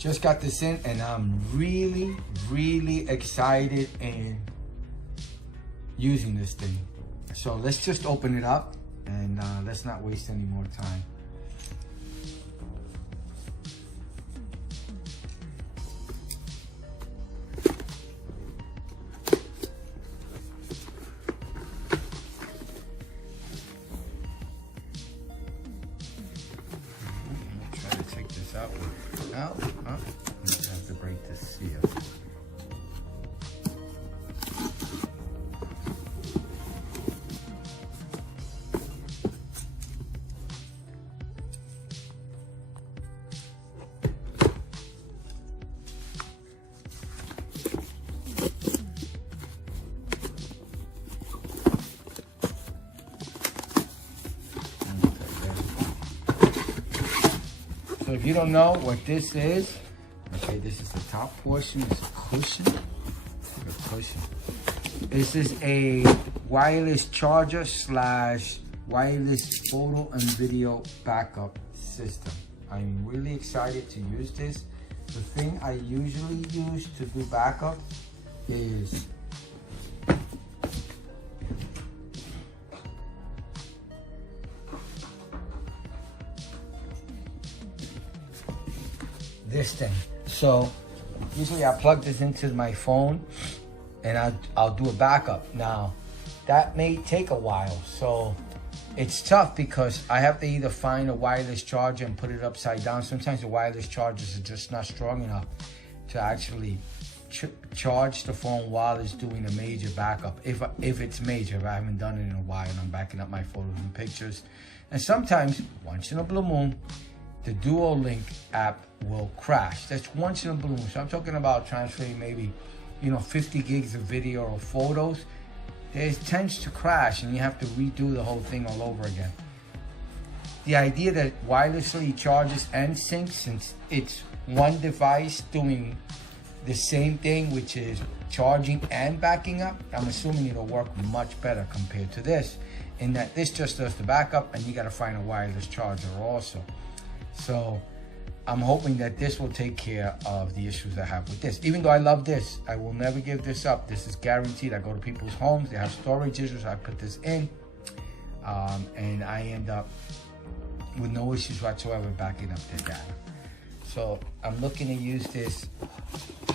just got this in, and I'm really, really excited in using this thing. So let's just open it up, and let's not waste any more time. Out. I have to break this seal. So if you don't know what this is, okay, this is the top portion. It's a cushion. This is a wireless charger / wireless photo and video backup system. I'm really excited to use this. The thing I usually use to do backup is this thing. So usually I plug this into my phone and I'll do a backup. Now that may take a while, so it's tough because I have to either find a wireless charger and put it upside down. Sometimes the wireless chargers are just not strong enough to actually charge the phone while it's doing a major backup. If it's major, if I haven't done it in a while and I'm backing up my photos and pictures. And sometimes, once in a blue moon, the Duo-Link app will crash. That's once in a blue moon. So I'm talking about transferring maybe, 50 gigs of video or photos. It tends to crash and you have to redo the whole thing all over again. The idea that wirelessly charges and syncs, since it's one device doing the same thing, which is charging and backing up, I'm assuming it'll work much better compared to this, in that this just does the backup and you gotta find a wireless charger also. So I'm hoping that this will take care of the issues I have with this. Even though I love this, I will never give this up. This is guaranteed. I go to people's homes, they have storage issues, I put this in, and I end up with no issues whatsoever backing up their data. So I'm looking to use this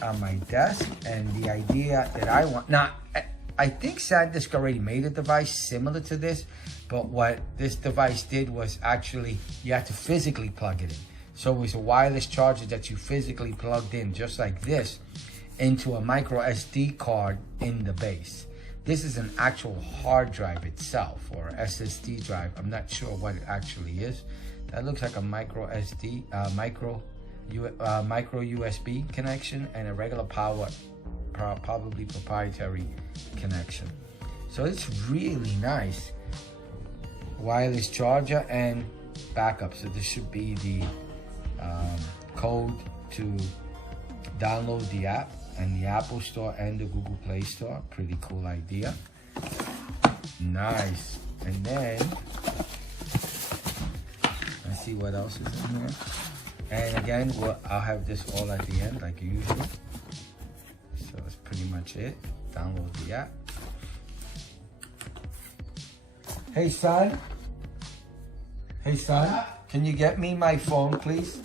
on my desk, and the idea that I want, now I think SanDisk already made a device similar to this, but what this device did was actually, you have to physically plug it in. So it was a wireless charger that you physically plugged in, just like this, into a micro SD card in the base. This is an actual hard drive itself, or SSD drive. I'm not sure what it actually is. That looks like a micro SD, micro USB connection, and a regular power, probably proprietary connection. So it's really nice. Wireless charger and backup. So this should be the code to download the app and the Apple Store and the Google Play Store. Pretty cool idea. Nice. And then let's see what else is in here. And again, I'll have this all at the end like usual. So that's pretty much it. Download the app. Hey son. Hey son, can you get me my phone, please?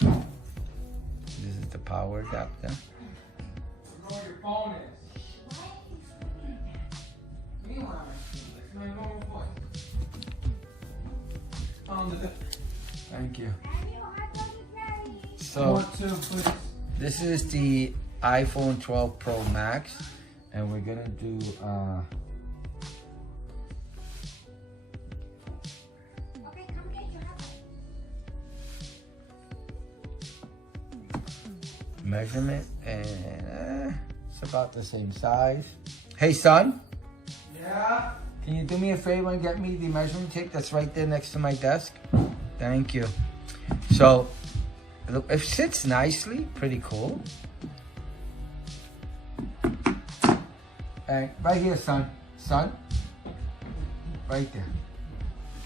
This is the power adapter. Where your phone is. Meanwhile, it's my normal voice. Thank you. So this is the iPhone 12 Pro Max, and we're gonna do measurement, and it's about the same size. Hey son? Yeah? Can you do me a favor and get me the measuring tape that's right there next to my desk? Thank you. So, look, it sits nicely, pretty cool. And right here, son. Son? Right there.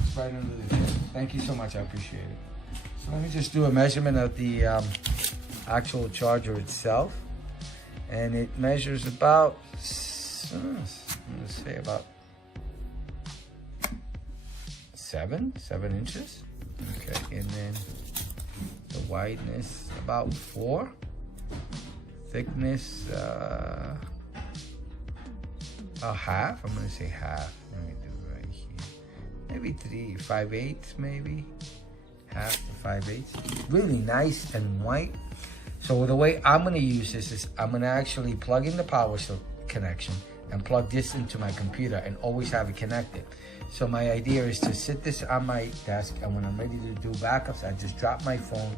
It's right under the desk. Thank you so much, I appreciate it. So let me just do a measurement of the actual charger itself, and it measures about, let's say about 7 inches. Okay, and then the wideness about 4, thickness a half. I'm gonna say half. Let me do it right here. Maybe 5/8, maybe half to 5/8. Really nice and white. So the way I'm gonna use this is I'm gonna actually plug in the power connection and plug this into my computer and always have it connected. So my idea is to sit this on my desk, and when I'm ready to do backups, I just drop my phone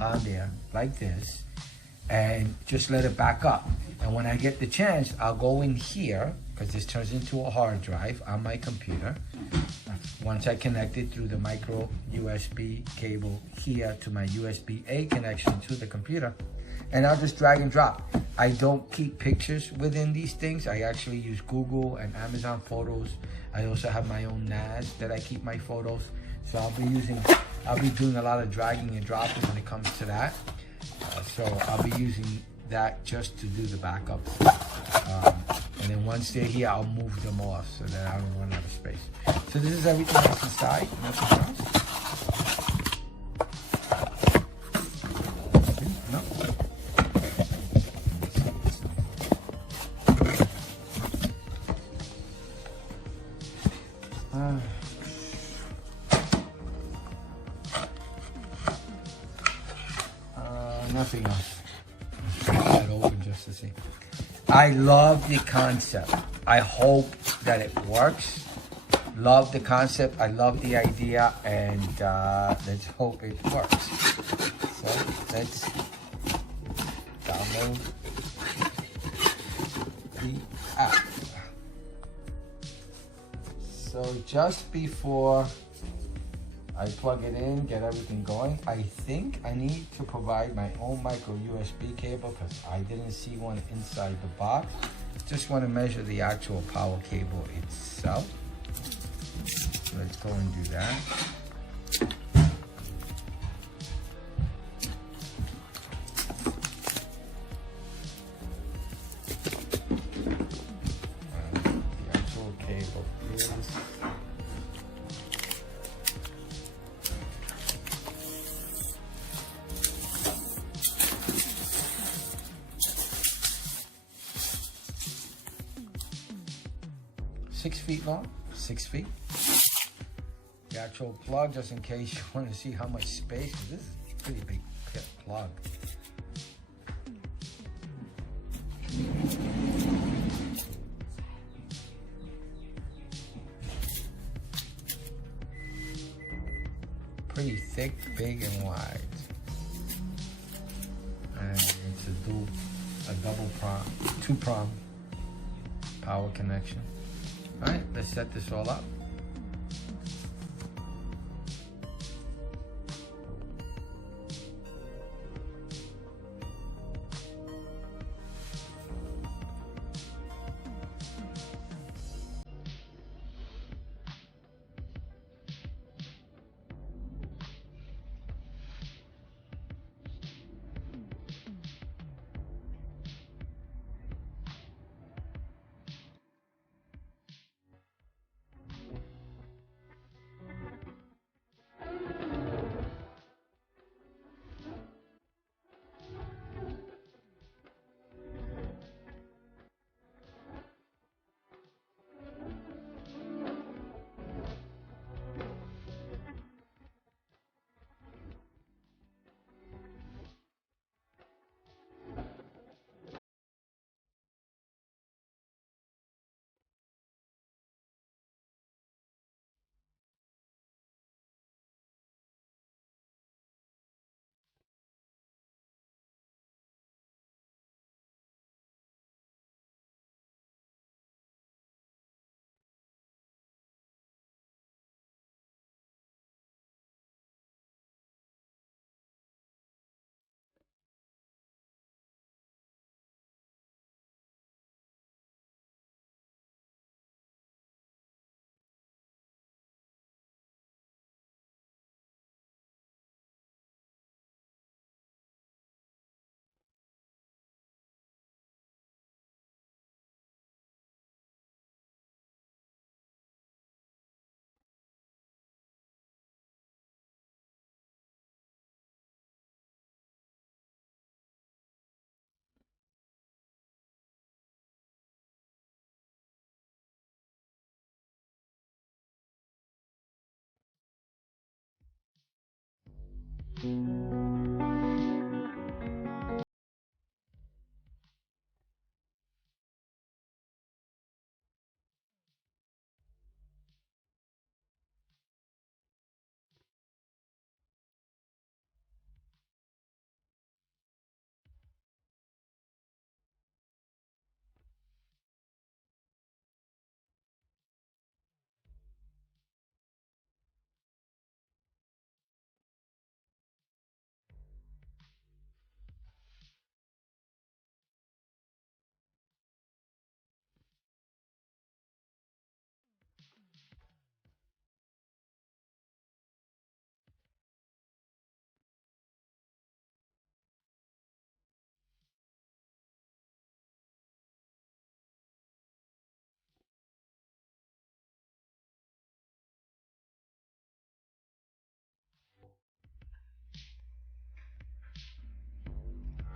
on there like this and just let it back up. And when I get the chance, I'll go in here, because this turns into a hard drive on my computer. Once I connect it through the micro USB cable here to my USB-A connection to the computer, and I'll just drag and drop. I don't keep pictures within these things. I actually use Google and Amazon Photos. I also have my own NAS that I keep my photos. So I'll be doing a lot of dragging and dropping when it comes to that. So I'll be using that just to do the backups. And then once they're here, I'll move them off so that I don't run out of space. So this is everything that's inside, nothing else. No. Nothing else. Let's try that open just to see. I love the concept. I hope that it works. Love the concept. I love the idea, and let's hope it works. So let's download the app. So just before I plug it in, get everything going, I think I need to provide my own micro USB cable because I didn't see one inside the box. Just want to measure the actual power cable itself. So let's go and do that. The actual cable is 6 feet long, 6 feet. The actual plug, just in case you want to see how much space, this is a pretty big plug. Pretty thick, big, and wide. And it's a double prong, 2-prong power connection. All right, let's set this all up.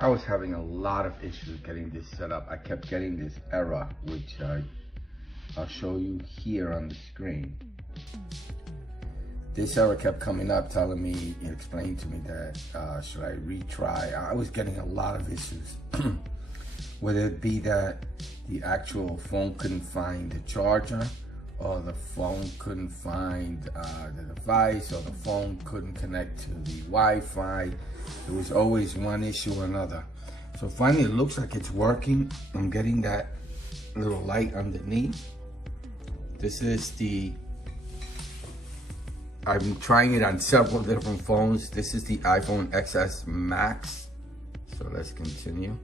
I was having a lot of issues getting this set up. I kept getting this error, which I'll show you here on the screen. This error kept coming up, telling me, explaining to me that should I retry. I was getting a lot of issues. Whether it be that the actual phone couldn't find the charger, or the phone couldn't find the device, or the phone couldn't connect to the Wi-Fi. There was always one issue or another. So finally it looks like it's working. I'm getting that little light underneath. This is I'm trying it on several different phones. This is the iPhone XS Max. So let's continue.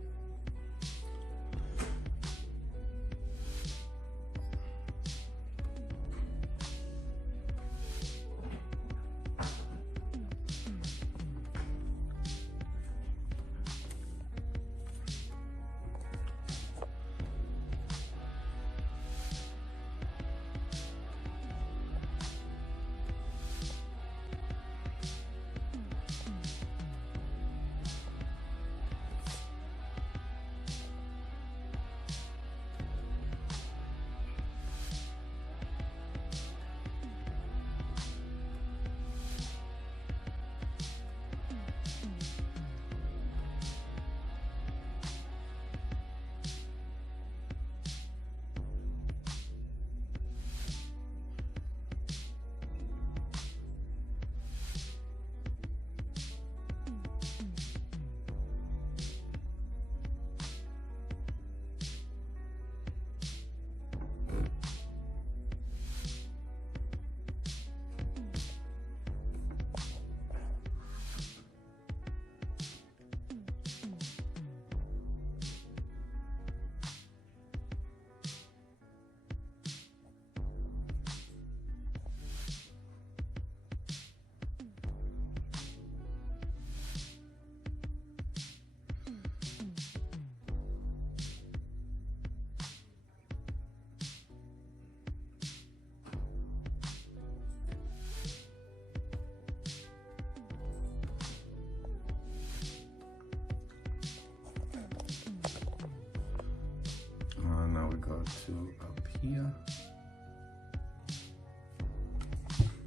Now we go to up here.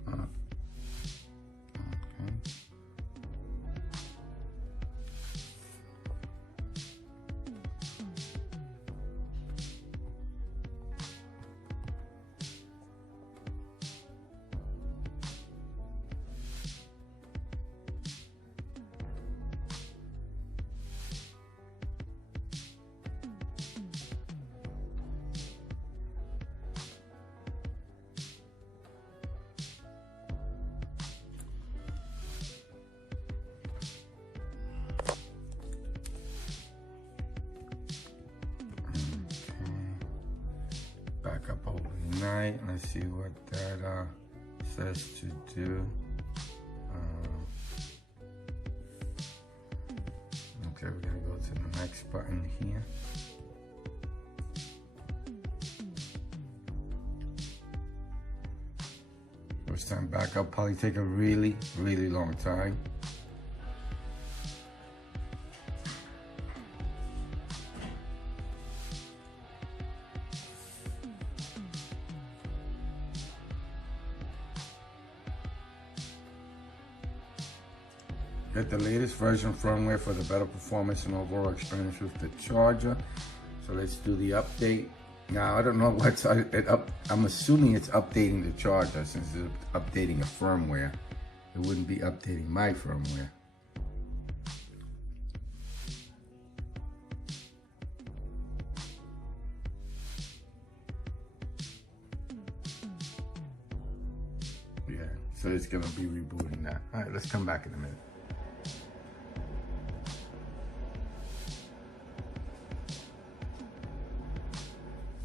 Okay. Back up overnight. Let's see what that says to do. Okay, we're gonna go to the next button here. First time back up, probably take a really long time. Get the latest version firmware for the better performance and overall experience with the charger. So let's do the update. Now, I don't know what's it up. I'm assuming it's updating the charger since it's updating a firmware. It wouldn't be updating my firmware. Yeah, so it's gonna be rebooting that. All right, let's come back in a minute.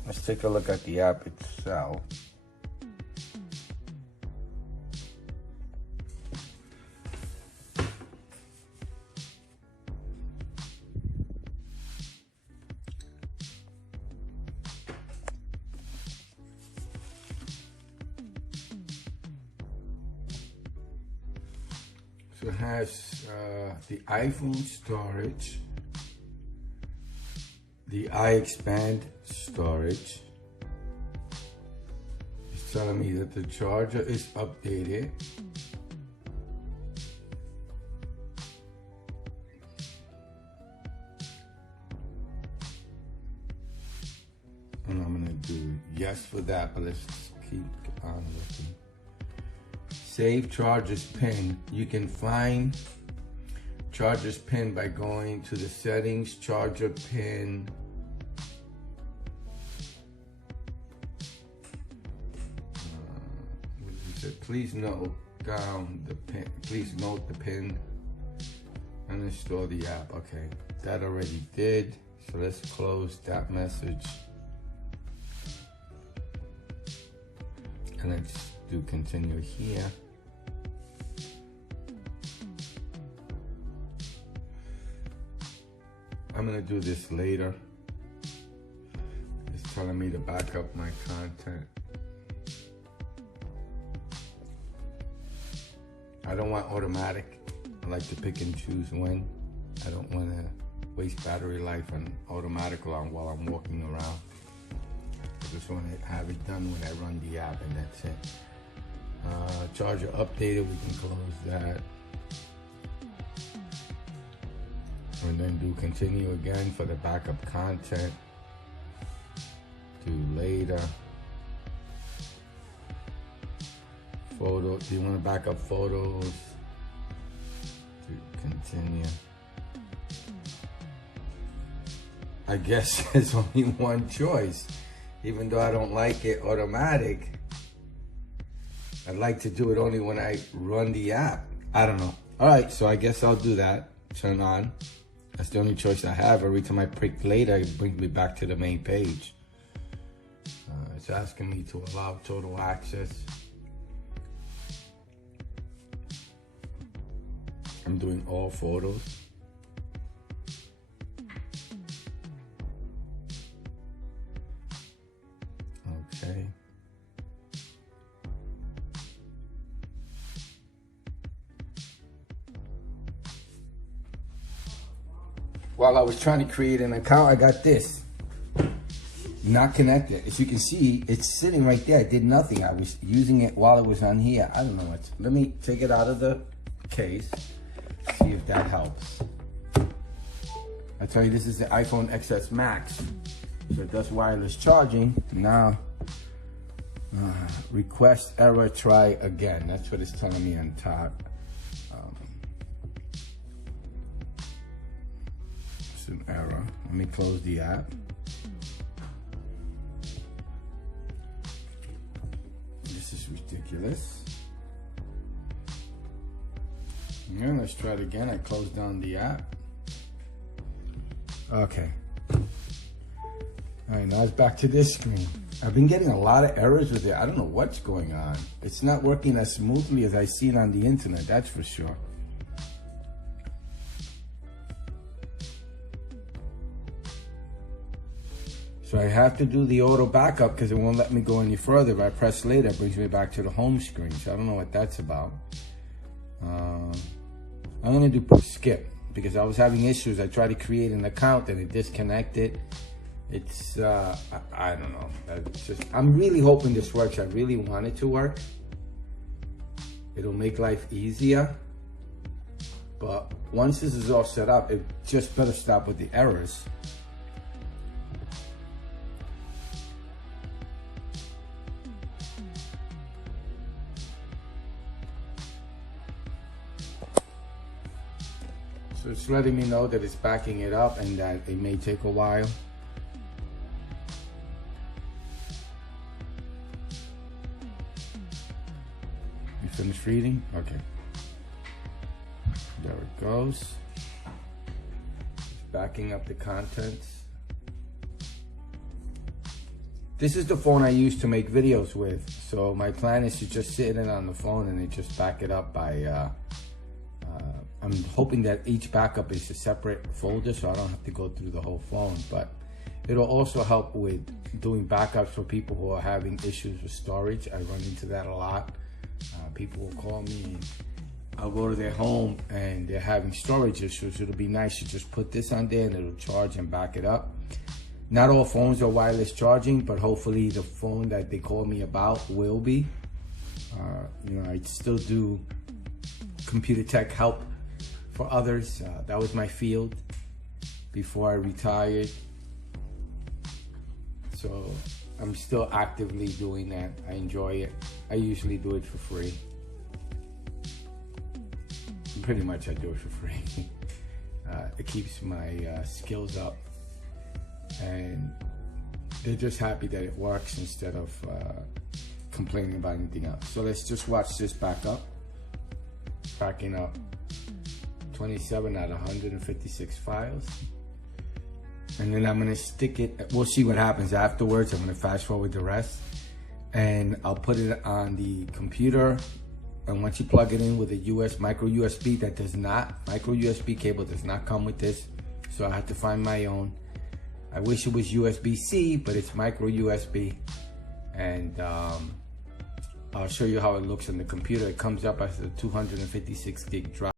Let's take a look at the app itself. So it has the iPhone storage, the Ixpand storage. It's telling me that the charger is updated. And I'm gonna do yes for that, but let's keep on looking. Save charger's pin. You can find charger's pin by going to the settings, charger pin. Please note down the pin. Please note the pin and install the app. Okay, that already did. So let's close that message. And let's do continue here. I'm gonna do this later. It's telling me to back up my content. I don't want automatic. I like to pick and choose when. I don't want to waste battery life on automatic while I'm walking around. I just want to have it done when I run the app, and that's it. Charger updated, we can close that. And then do continue again for the backup content. Do later. Photo, do you want to back up photos? To continue. I guess there's only one choice. Even though I don't like it automatic, I'd like to do it only when I run the app. I don't know. All right, so I guess I'll do that. Turn on. That's the only choice I have. Every time I pick later, it brings me back to the main page. It's asking me to allow total access. I'm doing all photos. Okay. While I was trying to create an account, I got this. Not connected. As you can see, it's sitting right there. I did nothing. I was using it while it was on here. I don't know what. Let me take it out of the case. See if that helps. I tell you, this is the iPhone XS Max. So it does wireless charging. Now, request error, try again. That's what it's telling me on top. It's an error. Let me close the app. This is ridiculous. Yeah, let's try it again. I closed down the app. Okay. All right, now it's back to this screen. I've been getting a lot of errors with it. I don't know what's going on. It's not working as smoothly as I see it on the internet, that's for sure. So I have to do the auto backup because it won't let me go any further. If I press later, it brings me back to the home screen. So I don't know what that's about. I'm gonna do skip because I was having issues. I tried to create an account and it disconnected. It's, I don't know. It's just, I'm really hoping this works. I really want it to work. It'll make life easier. But once this is all set up, it just better stop with the errors. So it's letting me know that it's backing it up and that it may take a while. You finished reading? Okay. There it goes. It's backing up the contents. This is the phone I use to make videos with. So my plan is to just sit in on the phone and then just back it up by I'm hoping that each backup is a separate folder so I don't have to go through the whole phone, but it'll also help with doing backups for people who are having issues with storage. I run into that a lot. People will call me and I'll go to their home and they're having storage issues. It'll be nice to just put this on there and it'll charge and back it up. Not all phones are wireless charging, but hopefully the phone that they call me about will be. You know, I still do computer tech help for others. That was my field before I retired. So I'm still actively doing that. I enjoy it. I usually do it for free. Pretty much I do it for free. It keeps my skills up and they're just happy that it works instead of complaining about anything else. So let's just watch this back up. Backing up 27 out of 156 files. And then I'm gonna stick it, we'll see what happens afterwards. I'm gonna fast forward the rest and I'll put it on the computer. And once you plug it in with a micro USB, micro USB cable does not come with this. So I had to find my own. I wish it was USB-C, but it's micro USB. And I'll show you how it looks on the computer. It comes up as a 256 gig drive.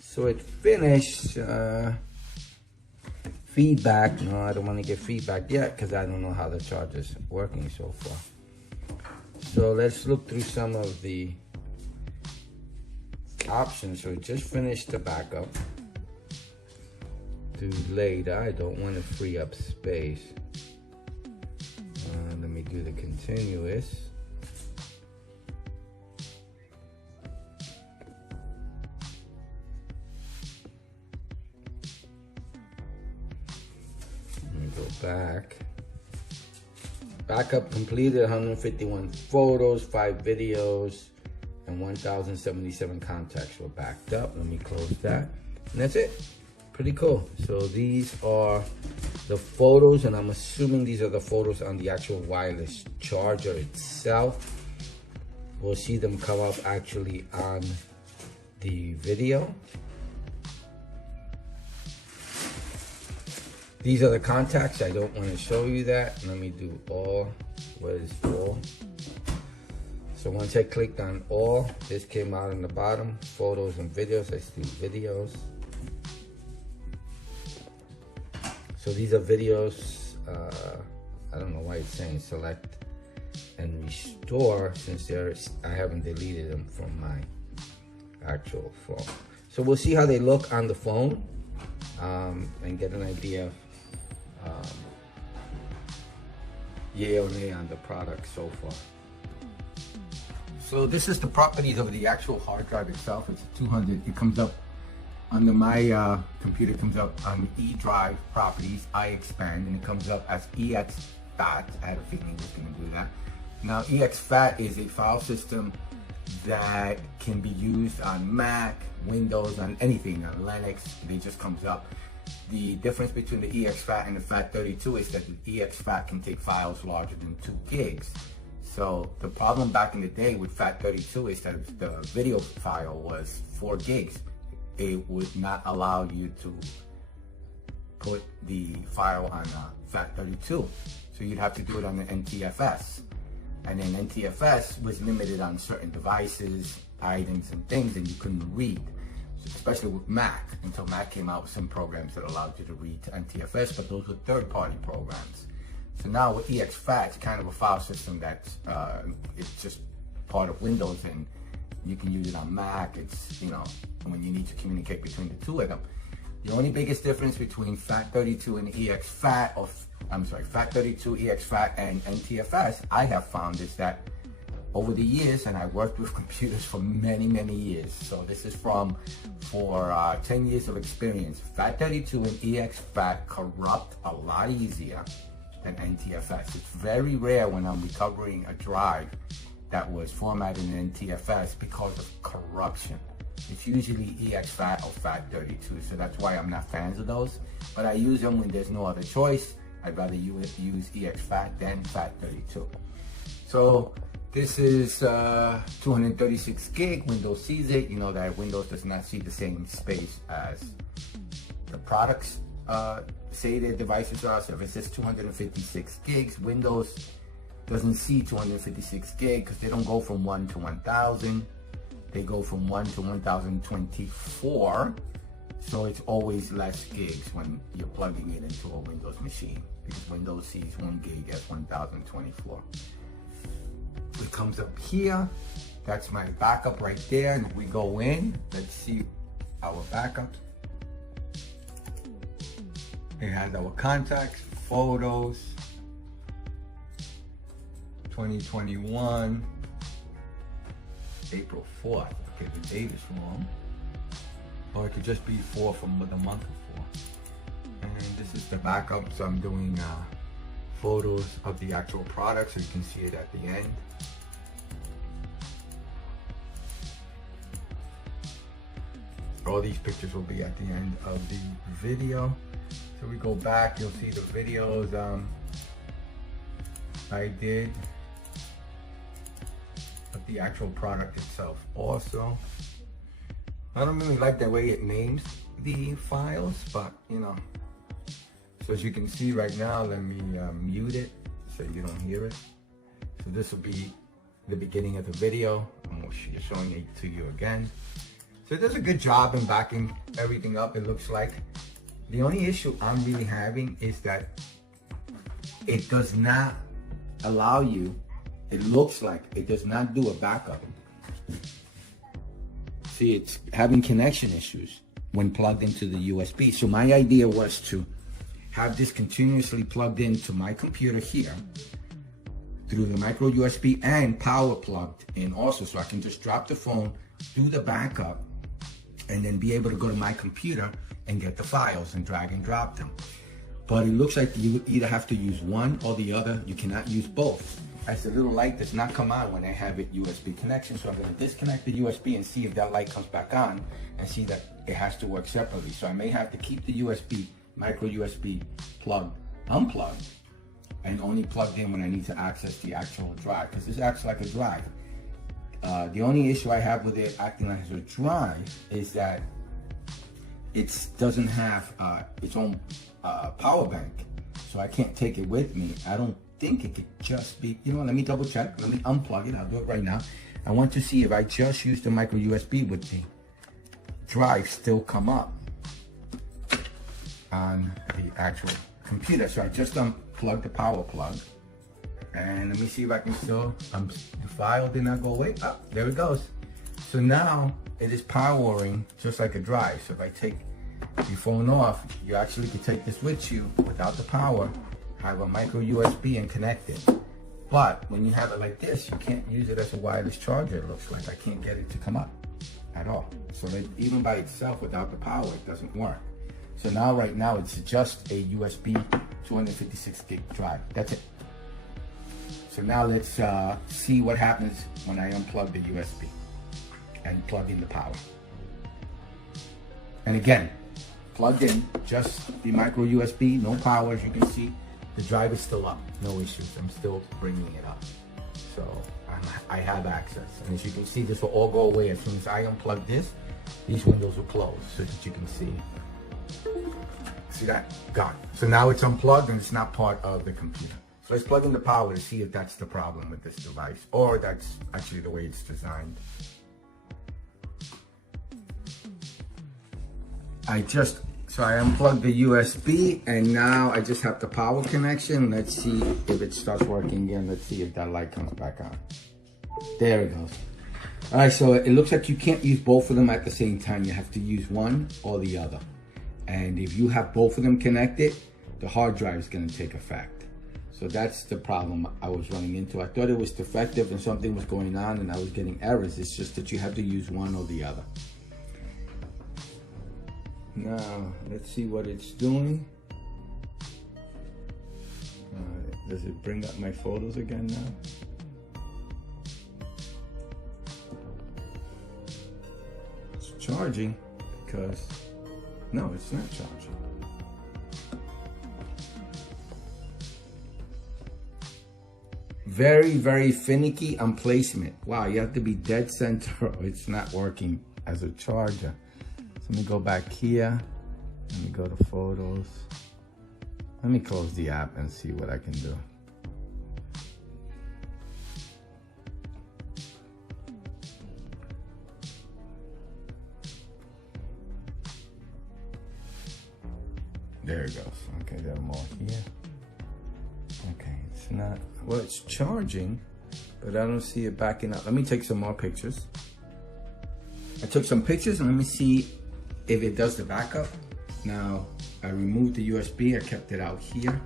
So it finished. Feedback. No, I don't want to get feedback yet because I don't know how the charger is working so far. So let's look through some of the options. So it just finished the backup. Do later. I don't want to free up space. Let me do the continuous. Back. Backup completed, 151 photos, 5 videos, and 1,077 contacts were backed up. Let me close that. And that's it. Pretty cool. So these are the photos, and I'm assuming these are the photos on the actual wireless charger itself. We'll see them come up actually on the video. These are the contacts. I don't want to show you that. Let me do all. What is all? So once I clicked on all, this came out in the bottom, photos and videos. I see videos. So these are videos. I don't know why it's saying select and restore, since I haven't deleted them from my actual phone. So we'll see how they look on the phone and get an idea of yay or nay on the product so far. So this is the properties of the actual hard drive itself. It's a 200. It comes up under my computer. It comes up on E drive properties, Ixpand, and it comes up as Exfat. I had a feeling it was going to do that. Now, Exfat is a file system that can be used on Mac, Windows, on anything, on Linux. It just comes up. The difference between the Exfat and the FAT32 is that the Exfat can take files larger than 2 gigs. So the problem back in the day with FAT32 is that if the video file was 4 gigs, it would not allow you to put the file on FAT32. So you'd have to do it on the NTFS. And then NTFS was limited on certain devices, items, and things, and you couldn't read, especially with Mac, until Mac came out with some programs that allowed you to read to NTFS, but those were third-party programs. So now with Exfat, it's kind of a file system that's it's just part of Windows, and you can use it on Mac. It's, you know, when you need to communicate between the two of them. The only biggest difference between FAT32 and Exfat, or I'm sorry, FAT32, Exfat, and NTFS, I have found is that over the years, and I worked with computers for many, many years. So this is for 10 years of experience. FAT32 and Exfat corrupt a lot easier than NTFS. It's very rare when I'm recovering a drive that was formatted in NTFS because of corruption. It's usually Exfat or FAT32, so that's why I'm not fans of those. But I use them when there's no other choice. I'd rather use Exfat than FAT32. So this is 236 gig. Windows sees it. You know that Windows does not see the same space as the products say their devices are. So if it says 256 gigs, Windows doesn't see 256 gig because they don't go from 1 to 1000. They go from 1 to 1024. So it's always less gigs when you're plugging it into a Windows machine, because Windows sees 1 gig as 1024. It comes up here. That's my backup right there. And if we go in, let's see our backup. It has our contacts, photos, 2021, April 4th. Okay, the date is wrong. Or it could just be 4 from the month of 4. And this is the backup. So I'm doing photos of the actual product so you can see it at the end. All these pictures will be at the end of the video. So we go back, you'll see the videos I did of the actual product itself also. I don't really like the way it names the files, but you know. So as you can see right now, let me mute it so you don't hear it. So this will be the beginning of the video. I'm showing it to you again. So it does a good job in backing everything up, it looks like. The only issue I'm really having is that it does not allow you, it looks like it does not do a backup. See, it's having connection issues when plugged into the USB. So my idea was to have this continuously plugged into my computer here through the micro USB and power plugged in also, so I can just drop the phone, do the backup, and then be able to go to my computer and get the files and drag and drop them. But it looks like you either have to use one or the other. You cannot use both. As the little light does not come on when I have it USB connection. So I'm going to disconnect the USB and see if that light comes back on and see that it has to work separately. So I may have to keep the USB, micro USB plug unplugged and only plugged in when I need to access the actual drive, because this acts like a drive. The only issue I have with it acting like a drive is that it doesn't have its own power bank, so I can't take it with me. I don't think it could just be, you know, let me double check. Let me unplug it. I'll do it right now. I want to see if I just use the micro USB with the drive still come up on the actual computer. So I just unplugged the power plug. And let me see if I can still, the file did not go away. Oh, there it goes. So now it is powering just like a drive. So if I take your phone off, you actually could take this with you without the power, have a micro USB and connect it. But when you have it like this, you can't use it as a wireless charger, it looks like. I can't get it to come up at all. So that even by itself, without the power, it doesn't work. So now, right now, it's just a USB 256 gig drive. That's it. So now let's see what happens when I unplug the USB and plug in the power. And again, plugged in, just the micro USB, no power. As you can see, the drive is still up, no issues. I'm still bringing it up. So I have access. And as you can see, this will all go away as soon as I unplug this. These windows will close so that you can see. See that? Gone. So now it's unplugged and it's not part of the computer. So let's plug in the power to see if that's the problem with this device, or that's actually the way it's designed. So I unplugged the USB and now I just have the power connection. Let's see if it starts working again. Let's see if that light comes back on. There it goes. All right, so it looks like you can't use both of them at the same time. You have to use one or the other. And if you have both of them connected, the hard drive is gonna take effect. So that's the problem I was running into. I thought it was defective and something was going on and I was getting errors. It's just that you have to use one or the other. Now, let's see what it's doing. Does it bring up my photos again now? It's charging because, no, it's not charging. Very, very finicky on placement. Wow, you have to be dead center or it's not working as a charger. So let me go back here. Let me go to photos. Let me close the app and see what I can do. There it goes. Okay, got them all here. Okay, it's not, well, it's charging, but I don't see it backing up. Let me take some more pictures. I took some pictures and let me see if it does the backup. Now, I removed the USB, I kept it out here.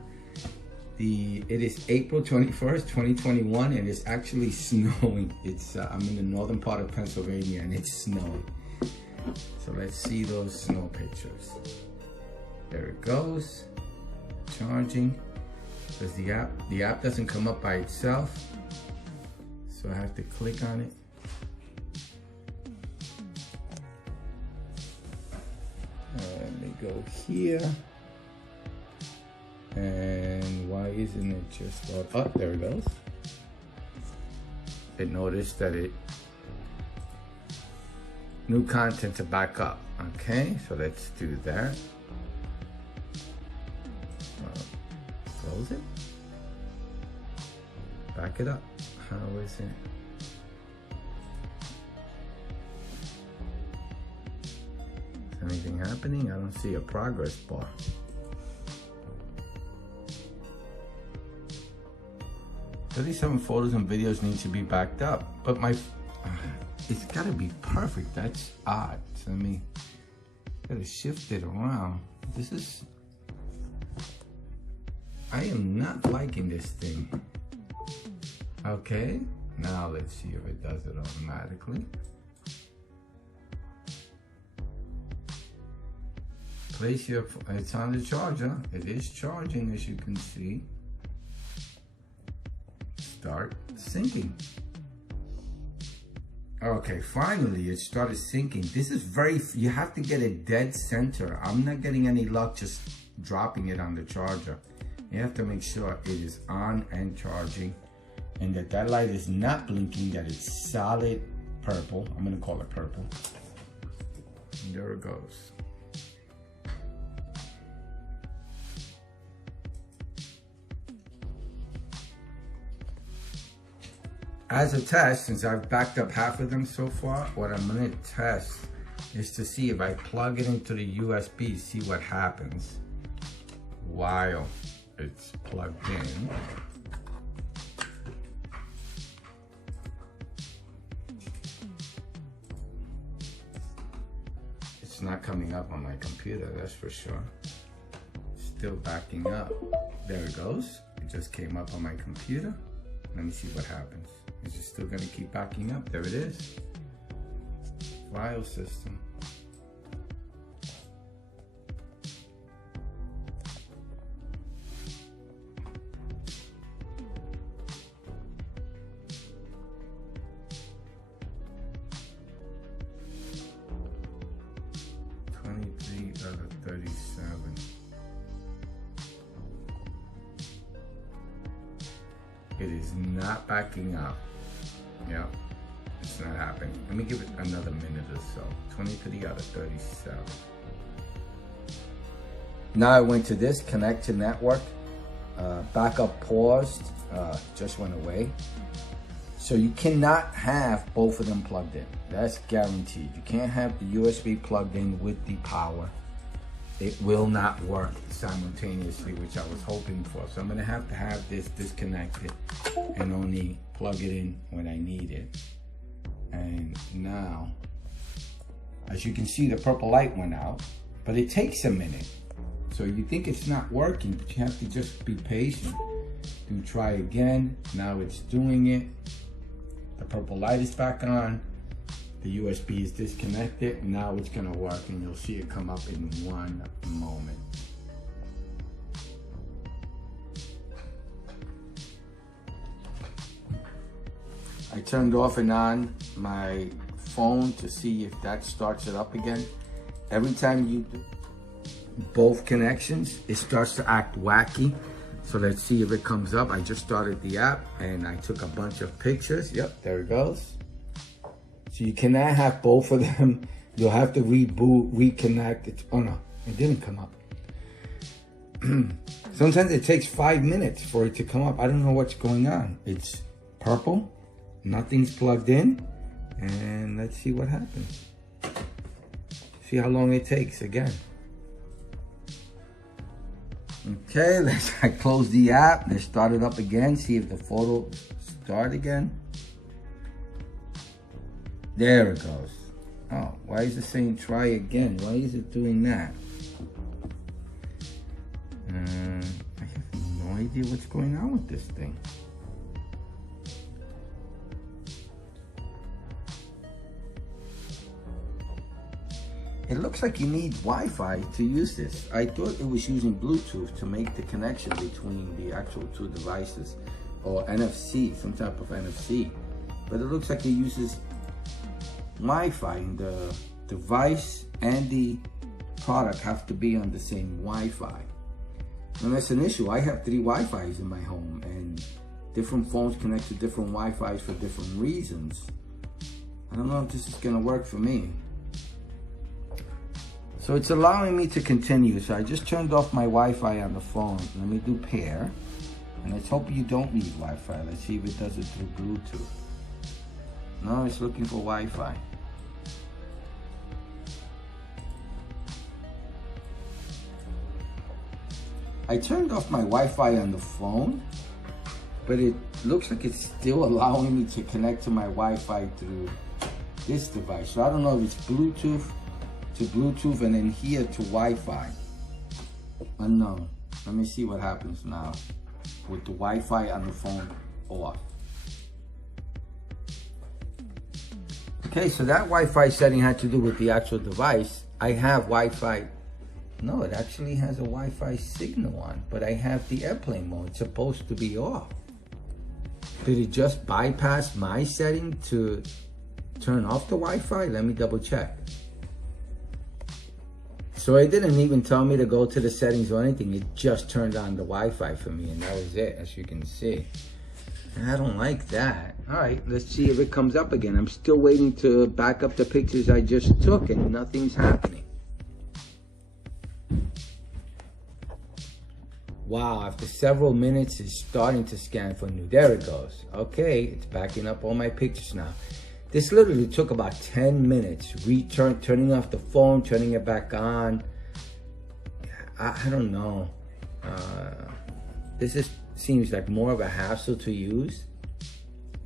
It is April 21st, 2021, and it's actually snowing. I'm in the northern part of Pennsylvania and it's snowing. So let's see those snow pictures. There it goes, charging. Does the app doesn't come up by itself. So I have to click on it. Let me go here. And why isn't it just, oh, there it goes. It noticed that new content to back up. Okay, so let's do that. Close it. Back it up. How is it? Is anything happening? I don't see a progress bar. "37 photos and videos need to be backed up, but it's gotta be perfect." That's odd. So let me gotta shift it around. I am not liking this thing. Okay, now let's see if it does it automatically. Place your, it's on the charger. It is charging, as you can see. Start syncing. Okay, finally it started syncing. This is you have to get it dead center. I'm not getting any luck just dropping it on the charger. You have to make sure it is on and charging and that light is not blinking, that it's solid purple. I'm gonna call it purple. And there it goes. as a test, since I've backed up half of them so far, what I'm gonna test is to see if I plug it into the USB, see what happens while it's plugged in. It's not coming up on my computer, that's for sure. Still backing up. There it goes. It just came up on my computer. Let me see what happens. Is it still gonna keep backing up? There it is. File system. Out of 37. It is not backing up. Yeah, it's not happening. Let me give it another minute or so. 23 out of 37. Now I went to this, connect to network. Backup paused, just went away. So you cannot have both of them plugged in. That's guaranteed. You can't have the USB plugged in with the power. It will not work simultaneously, which I was hoping for. So I'm gonna have to have this disconnected and only plug it in when I need it. And now, as you can see, the purple light went out, but it takes a minute. So you think it's not working, but you have to just be patient. Do try again. Now it's doing it. The purple light is back on. The USB is disconnected. Now it's gonna work and you'll see it come up in one moment. I turned off and on my phone to see if that starts it up again. Every time you do both connections, it starts to act wacky. So let's see if it comes up. I just started the app and I took a bunch of pictures. Yep, there it goes. So you cannot have both of them. You'll have to reboot, reconnect. Oh no, it didn't come up. Sometimes it takes 5 minutes for it to come up. I don't know what's going on. It's purple, nothing's plugged in, and let's see what happens. See how long it takes again. Okay, I close the app. Let's start it up again. See if the photo start again. There it goes. Oh, why is it saying try again? Why is it doing that? I have no idea what's going on with this thing. It looks like you need Wi-Fi to use this. I thought it was using Bluetooth to make the connection between the actual two devices, or NFC, some type of NFC. But it looks like it uses Wi-Fi, and the device and the product have to be on the same Wi-Fi. And that's an issue. I have 3 Wi-Fis in my home, and different phones connect to different Wi-Fis for different reasons. I don't know if this is gonna work for me. So it's allowing me to continue. So I just turned off my Wi-Fi on the phone. Let me do pair. And let's hope you don't need Wi-Fi. Let's see if it does it through Bluetooth. No, it's looking for Wi-Fi. I turned off my Wi-Fi on the phone, but it looks like it's still allowing me to connect to my Wi-Fi through this device. So I don't know if it's Bluetooth to Bluetooth and then here to Wi-Fi. Unknown. Let me see what happens now with the Wi-Fi on the phone off. Okay, so that Wi-Fi setting had to do with the actual device. I have Wi-Fi. No, it actually has a Wi-Fi signal on, but I have the airplane mode. It's supposed to be off. Did it just bypass my setting to turn off the Wi-Fi? Let me double check. So it didn't even tell me to go to the settings or anything. It just turned on the Wi-Fi for me, and that was it, as you can see. And I don't like that. All right, let's see if it comes up again. I'm still waiting to back up the pictures I just took, and nothing's happening. Wow, after several minutes, it's starting to scan for new. There it goes. Okay, it's backing up all my pictures now. This literally took about 10 minutes. Turning off the phone, turning it back on. I don't know. This seems like more of a hassle to use.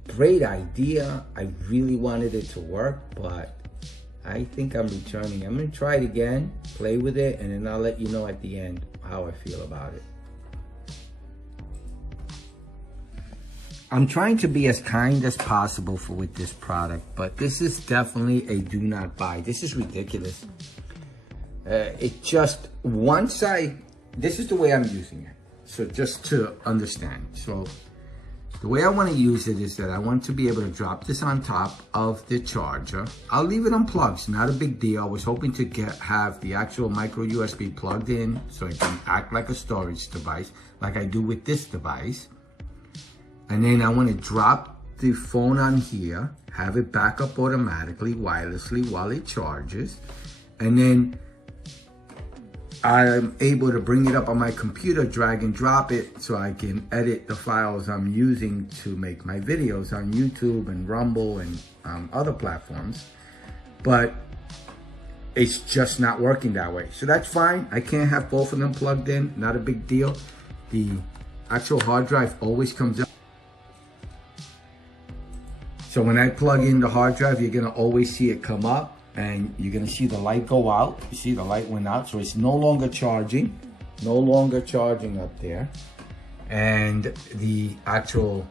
Great idea. I really wanted it to work, but I think I'm returning. I'm gonna try it again, play with it, and then I'll let you know at the end how I feel about it. I'm trying to be as kind as possible with this product, but this is definitely a do not buy. This is ridiculous. It just, this is the way I'm using it. So just to understand. So the way I want to use it is that I want to be able to drop this on top of the charger. I'll leave it unplugged, it's not a big deal. I was hoping to have the actual micro USB plugged in so it can act like a storage device, like I do with this device. And then I want to drop the phone on here, have it back up automatically, wirelessly while it charges. And then I'm able to bring it up on my computer, drag and drop it so I can edit the files I'm using to make my videos on YouTube and Rumble and other platforms. But it's just not working that way. So that's fine. I can't have both of them plugged in, not a big deal. The actual hard drive always comes up. So when I plug in the hard drive, you're gonna always see it come up and you're gonna see the light go out. You see the light went out, so it's no longer charging up there. And the actual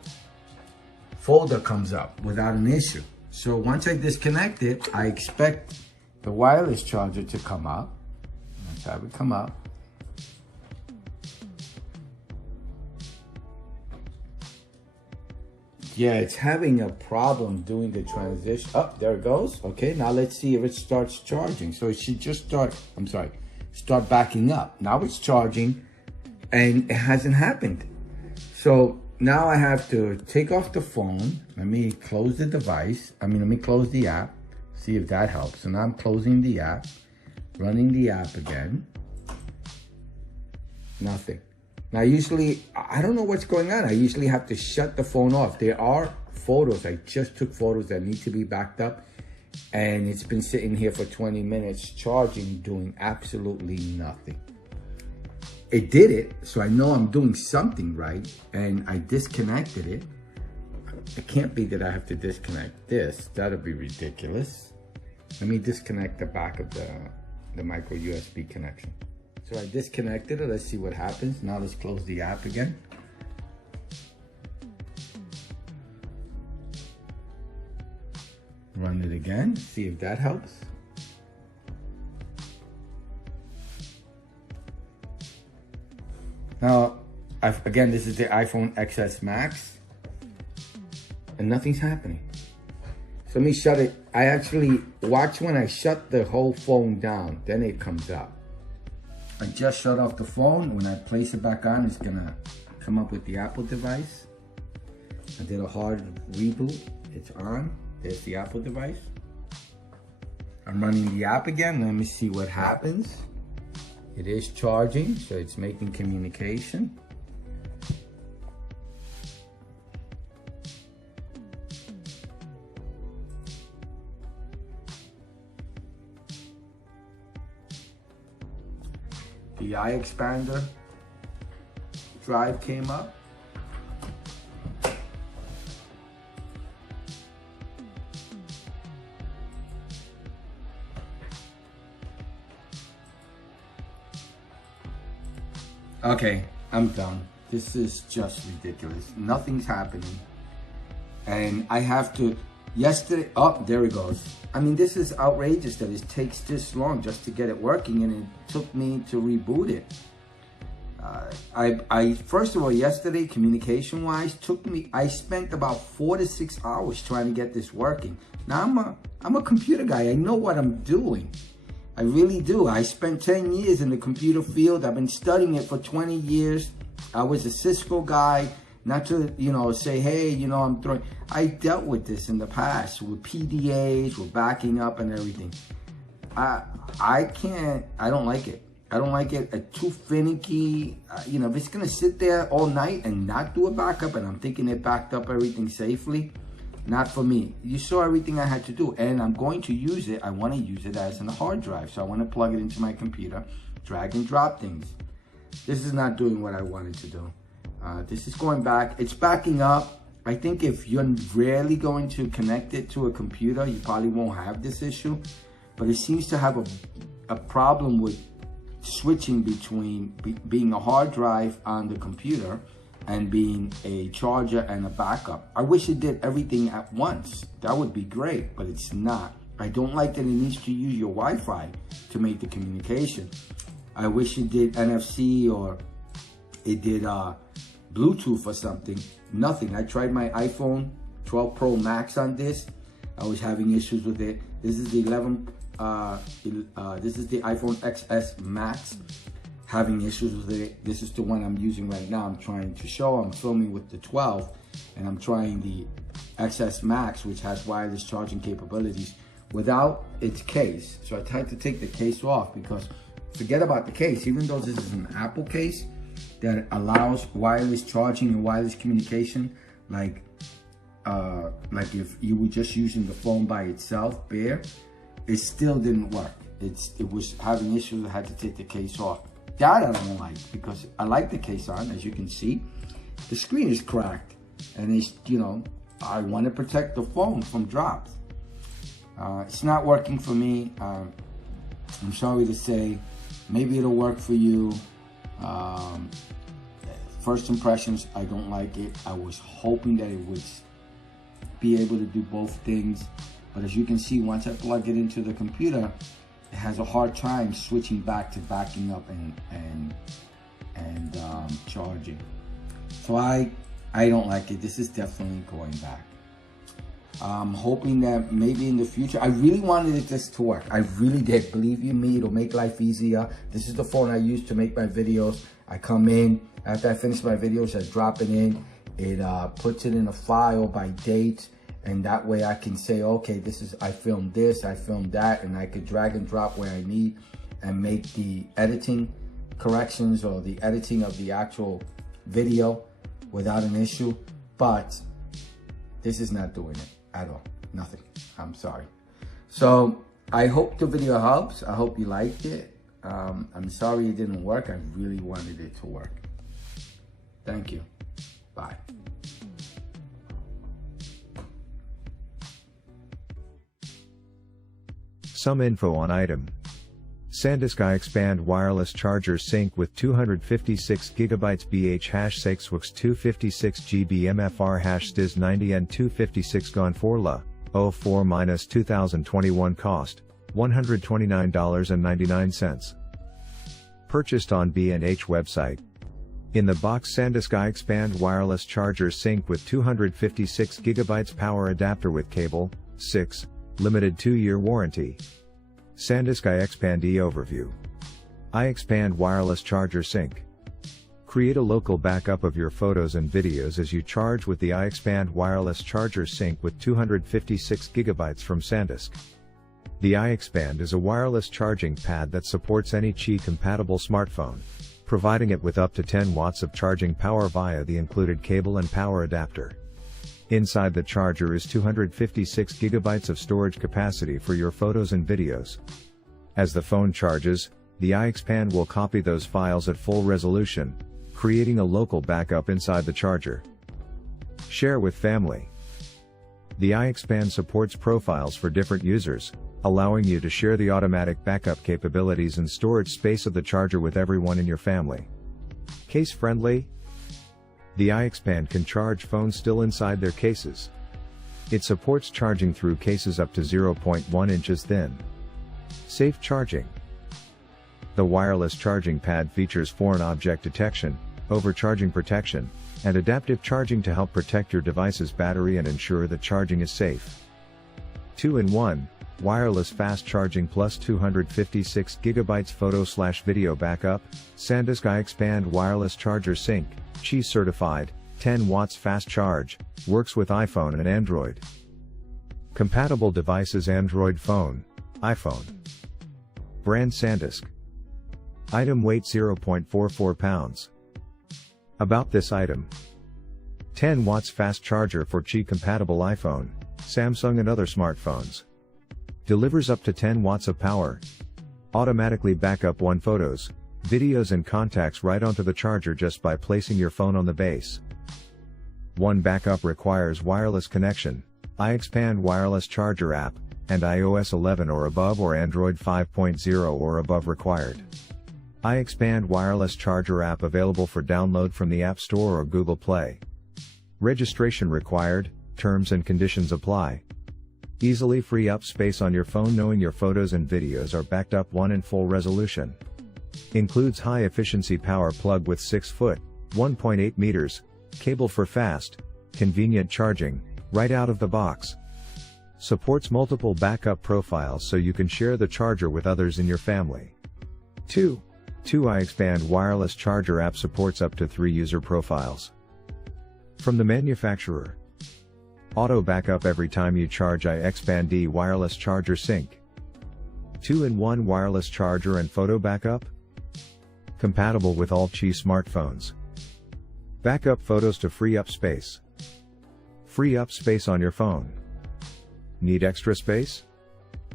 folder comes up without an issue. So once I disconnect it, I expect the wireless charger to come up. Let's have it come up. Yeah, it's having a problem doing the transition. Oh, there it goes. Okay, now let's see if it starts charging. So it should just start backing up. Now it's charging and it hasn't happened. So now I have to take off the phone. Let me close the device. Let me close the app, see if that helps. So now I'm closing the app, running the app again. Nothing. Now, usually, I don't know what's going on. I usually have to shut the phone off. There are photos. I just took photos that need to be backed up. And it's been sitting here for 20 minutes charging, doing absolutely nothing. It did it, so I know I'm doing something right. And I disconnected it. It can't be that I have to disconnect this. That'll be ridiculous. Let me disconnect the back of the micro USB connection. So I disconnected it. Let's see what happens. Now let's close the app again. Run it again, see if that helps. Now, again, this is the iPhone XS Max, and nothing's happening. So let me shut it. I actually watch when I shut the whole phone down, then it comes up. I just shut off the phone. When I place it back on, it's gonna come up with the Apple device. I did a hard reboot. It's on. There's the Apple device. I'm running the app again. Let me see what happens. It is charging, so it's making communication. The Ixpand drive came up. Okay, I'm done. This is just ridiculous. Nothing's happening. And I have to, yesterday, oh, there it goes. I mean, this is outrageous that it takes this long just to get it working, and it took me to reboot it. First of all, yesterday, communication-wise, I spent about 4 to 6 hours trying to get this working. Now, I'm a computer guy. I know what I'm doing. I really do. I spent 10 years in the computer field. I've been studying it for 20 years. I was a Cisco guy. Not to, say, hey, I'm throwing. I dealt with this in the past with PDAs, with backing up and everything. I don't like it. I don't like it too finicky. You know, if it's gonna sit there all night and not do a backup, and I'm thinking it backed up everything safely, not for me. You saw everything I had to do, and I'm going to use it. I want to use it as a hard drive, so I want to plug it into my computer, drag and drop things. This is not doing what I wanted to do. This is going back. It's backing up. I think if you're rarely going to connect it to a computer, you probably won't have this issue, but it seems to have a problem with switching between being a hard drive on the computer and being a charger and a backup. I wish it did everything at once. That would be great, but it's not. I don't like that it needs to use your Wi-Fi to make the communication. I wish it did NFC or it did Bluetooth or something. Nothing. I tried my iPhone 12 Pro Max on this. I was having issues with it. This is the this is the iPhone XS Max. Having issues with it. This is the one I'm using right now. I'm trying to show. I'm filming with the 12, and I'm trying the XS Max, which has wireless charging capabilities, without its case. So I tried to take the case off because forget about the case. Even though this is an Apple case that allows wireless charging and wireless communication, like if you were just using the phone by itself, bare, it still didn't work. It was having issues. I had to take the case off. That I don't like, because I like the case on. As you can see, the screen is cracked, and it's, you know, I want to protect the phone from drops. It's not working for me. I'm sorry to say. Maybe it'll work for you. First impressions, I don't like it. I was hoping that it would be able to do both things, but as you can see, once I plug it into the computer, it has a hard time switching back to backing up and charging. So I don't like it. This is definitely going back. I'm hoping that maybe in the future, I really wanted this to work. I really did. Believe you me, it'll make life easier. This is the phone I use to make my videos. I come in, after I finish my videos, I drop it in. It puts it in a file by date, and that way I can say, okay, I filmed this, I filmed that, and I could drag and drop where I need and make the editing corrections or the editing of the actual video without an issue. But this is not doing it at all. Nothing. I'm sorry. So I hope the video helps. I hope you liked it. I'm sorry it didn't work. I really wanted it to work. Thank you. Bye. Some info on item. SanDisk Ixpand wireless charger sync with 256GB BH #SAIXWCS256GB MFR #SDIZ90N-256GAN4LE, 04-2021 cost, $129.99. Purchased on B&H website. In the box, SanDisk Ixpand wireless charger sync with 256GB power adapter with cable, 6, limited 2-year warranty. SanDisk Ixpand overview. Ixpand wireless charger sync. Create a local backup of your photos and videos as you charge with the Ixpand wireless charger sync with 256GB from SanDisk. The Ixpand is a wireless charging pad that supports any Qi-compatible smartphone, providing it with up to 10 watts of charging power via the included cable and power adapter. Inside the charger is 256GB of storage capacity for your photos and videos. As the phone charges, the Ixpand will copy those files at full resolution, creating a local backup inside the charger. Share with family. The Ixpand supports profiles for different users, allowing you to share the automatic backup capabilities and storage space of the charger with everyone in your family. Case friendly. The Ixpand can charge phones still inside their cases. It supports charging through cases up to 0.1 inches thin. Safe charging. The wireless charging pad features foreign object detection, overcharging protection, and adaptive charging to help protect your device's battery and ensure that charging is safe. 2-in-1, wireless fast charging plus 256GB photo/video backup, SanDisk Ixpand wireless charger sync, Qi certified, 10 watts fast charge, works with iPhone and Android. Compatible devices: Android phone, iPhone. Brand: SanDisk. Item weight 0.44 pounds. About this item: 10 watts fast charger for Qi compatible iPhone, Samsung and other smartphones. Delivers up to 10 watts of power. Automatically backup one photos, videos and contacts right onto the charger just by placing your phone on the base. One backup requires wireless connection, Ixpand wireless charger app, and iOS 11 or above or Android 5.0 or above required. Ixpand wireless charger app available for download from the App Store or Google Play. Registration required, terms and conditions apply. Easily free up space on your phone knowing your photos and videos are backed up one in full resolution. Includes high efficiency power plug with 6 foot, 1.8 meters, cable for fast, convenient charging, right out of the box. Supports multiple backup profiles so you can share the charger with others in your family. 2. Ixpand wireless charger app supports up to 3 user profiles. From the manufacturer. Auto backup every time you charge. Ixpand wireless charger sync. 2-in-1 wireless charger and photo backup. Compatible with all Qi smartphones. Backup photos to free up space. Free up space on your phone. Need extra space?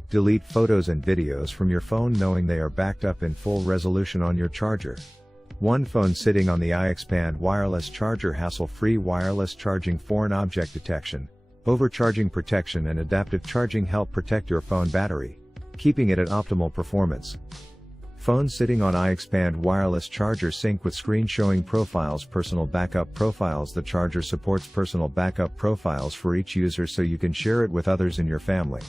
Delete photos and videos from your phone knowing they are backed up in full resolution on your charger. One phone sitting on the Ixpand wireless charger. Hassle-free wireless charging, foreign object detection, overcharging protection and adaptive charging help protect your phone battery, keeping it at optimal performance. Phone sitting on Ixpand wireless charger sync with screen showing profiles, personal backup profiles. The charger supports personal backup profiles for each user so you can share it with others in your family.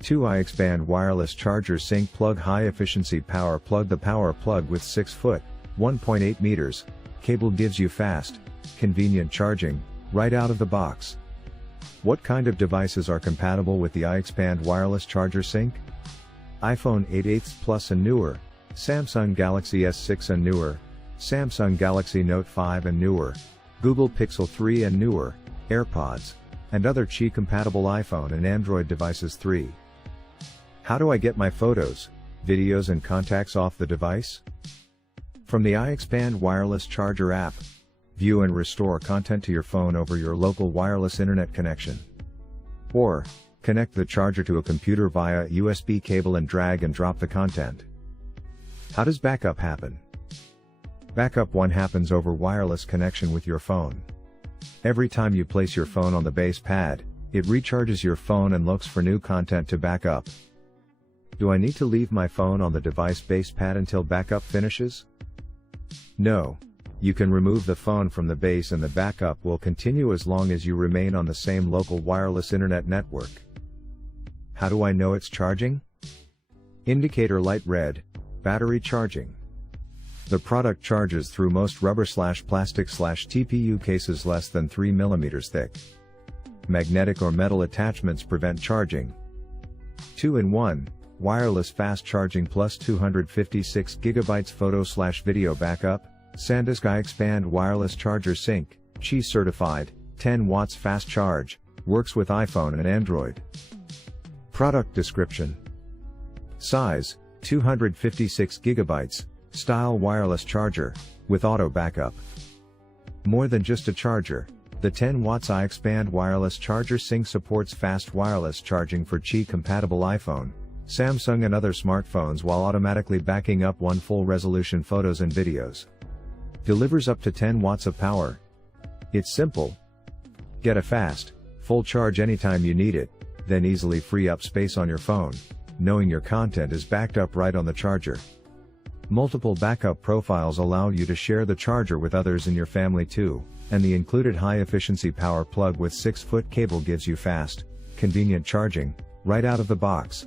2. Ixpand wireless charger sync plug, high efficiency power plug. The power plug with 6 foot, 1.8 meters, cable gives you fast, convenient charging, right out of the box. What kind of devices are compatible with the Ixpand wireless charger sync? iPhone 8s Plus and newer, Samsung Galaxy S6 and newer, Samsung Galaxy Note 5 and newer, Google Pixel 3 and newer, AirPods, and other Qi compatible iPhone and Android devices. 3. How do I get my photos, videos and contacts off the device? From the Ixpand wireless charger app. View and restore content to your phone over your local wireless internet connection. Or, connect the charger to a computer via USB cable and drag and drop the content. How does backup happen? Backup 1 happens over wireless connection with your phone. Every time you place your phone on the base pad, it recharges your phone and looks for new content to back up. Do I need to leave my phone on the device base pad until backup finishes? No. You can remove the phone from the base and the backup will continue as long as you remain on the same local wireless internet network. How do I know it's charging? Indicator light red, battery charging. The product charges through most rubber/plastic/TPU cases less than 3 mm thick. Magnetic or metal attachments prevent charging. 2-in-1, wireless fast charging plus 256 GB photo/video backup, SanDisk Ixpand wireless charger sync, Qi certified, 10 watts fast charge, works with iPhone and Android. Product description. Size, 256 GB, style wireless charger, with auto backup. More than just a charger, the 10 watts Ixpand wireless charger sync supports fast wireless charging for Qi compatible iPhone, Samsung and other smartphones while automatically backing up one full resolution photos and videos. Delivers up to 10 watts of power. It's simple. Get a fast, full charge anytime you need it, then easily free up space on your phone, knowing your content is backed up right on the charger. Multiple backup profiles allow you to share the charger with others in your family too, and the included high-efficiency power plug with 6-foot cable gives you fast, convenient charging, right out of the box.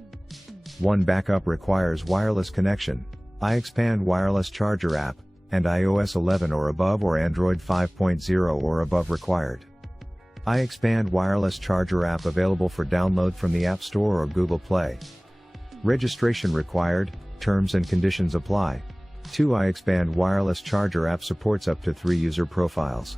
One backup requires wireless connection, Ixpand wireless charger app, and iOS 11 or above or Android 5.0 or above required. Ixpand wireless charger app available for download from the App Store or Google Play. Registration required, terms and conditions apply. 2. Ixpand wireless charger app supports up to 3 user profiles.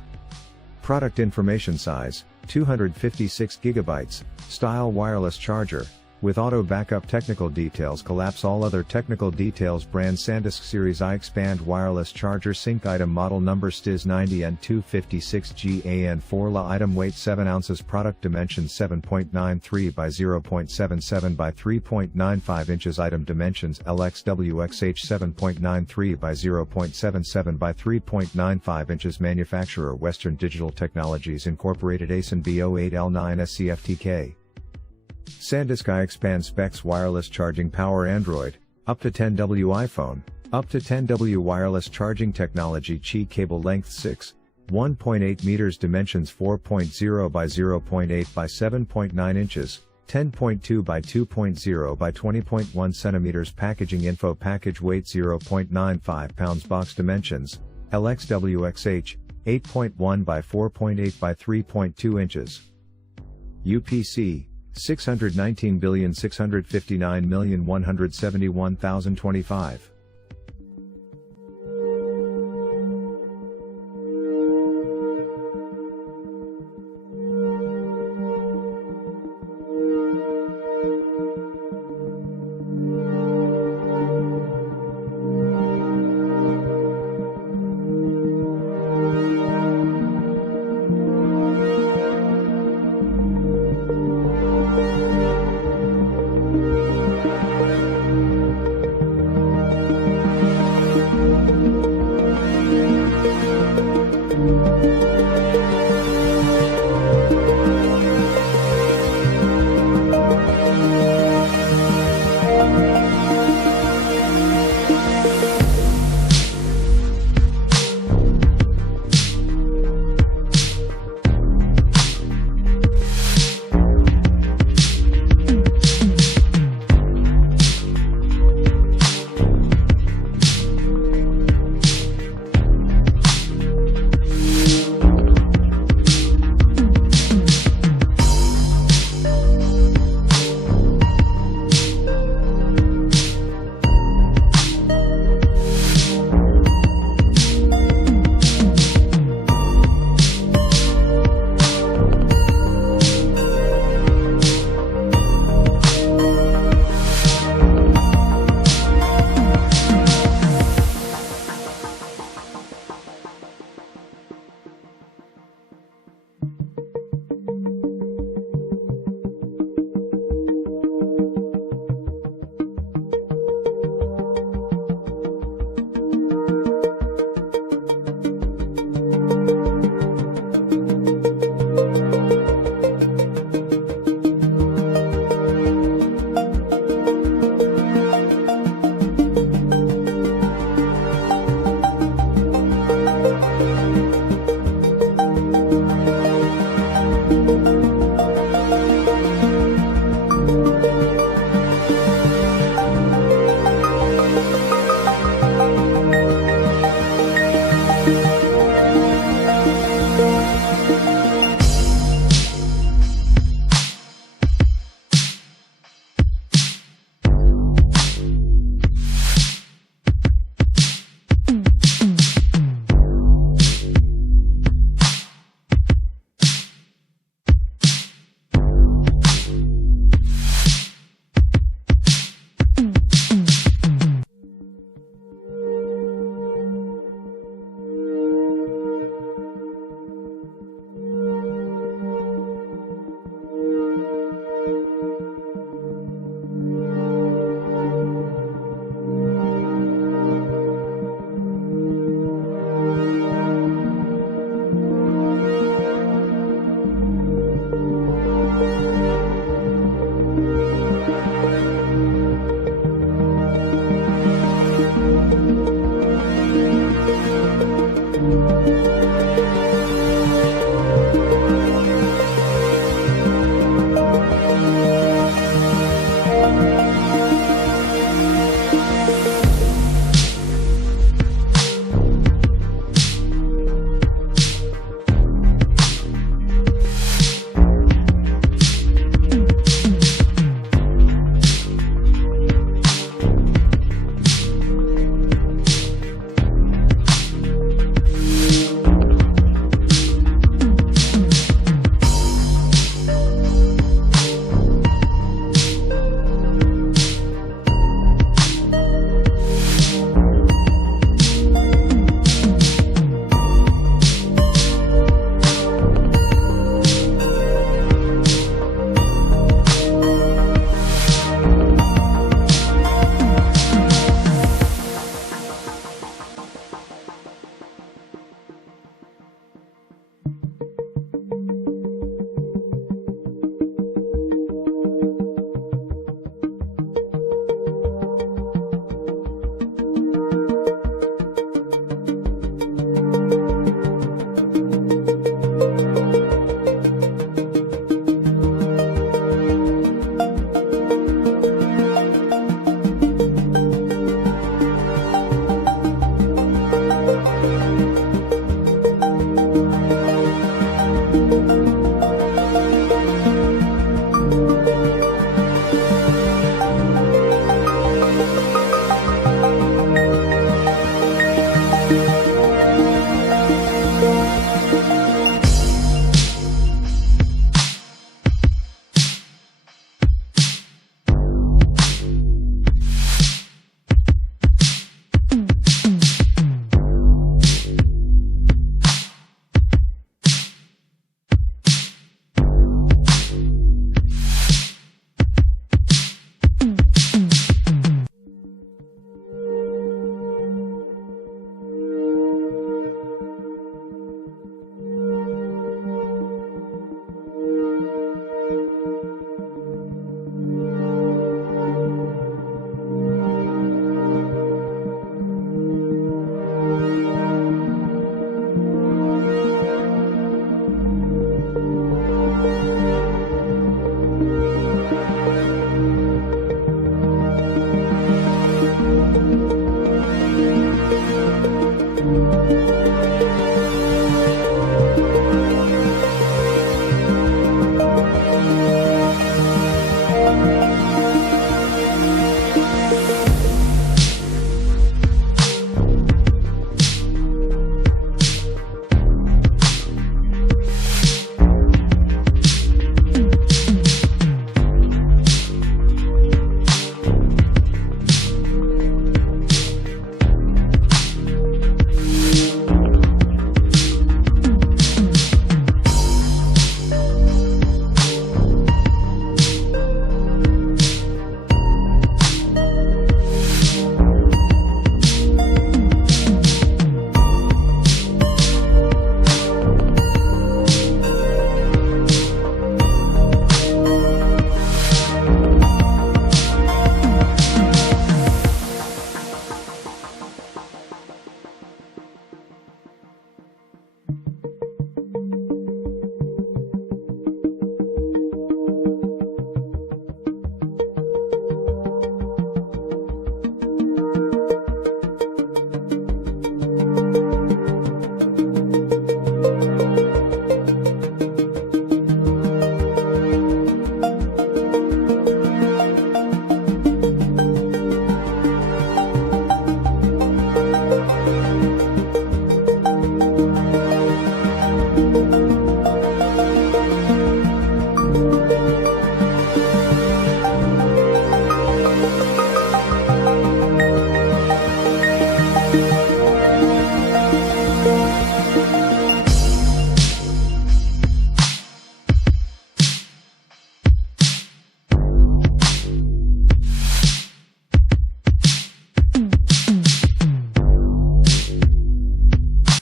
Product information. Size, 256 GB, style wireless charger, With auto backup technical details, collapse all other technical details. Brand SanDisk Series Ixpand wireless charger sync. Item model number SDIZ90N-256GAN4LE. Item weight 7 ounces. Product dimensions 7.93 by 0.77 by 3.95 inches. Item dimensions SDIZ90N-256GB 7.93 by 0.77 by 3.95 inches. Manufacturer Western Digital Technologies Incorporated. ASIN B08L9SCFTK. SanDisk Ixpand specs: wireless charging power, Android, up to 10W, iPhone, up to 10W, wireless charging technology, Qi cable length 1.8 meters, dimensions 4.0 by 0.8 by 7.9 inches, 10.2 by 2.0 by 20.1 centimeters. Packaging info: package weight 0.95 pounds. Box dimensions SDIZ90N-256GB 8.1 by 4.8 by 3.2 inches. UPC 619,659,171,025.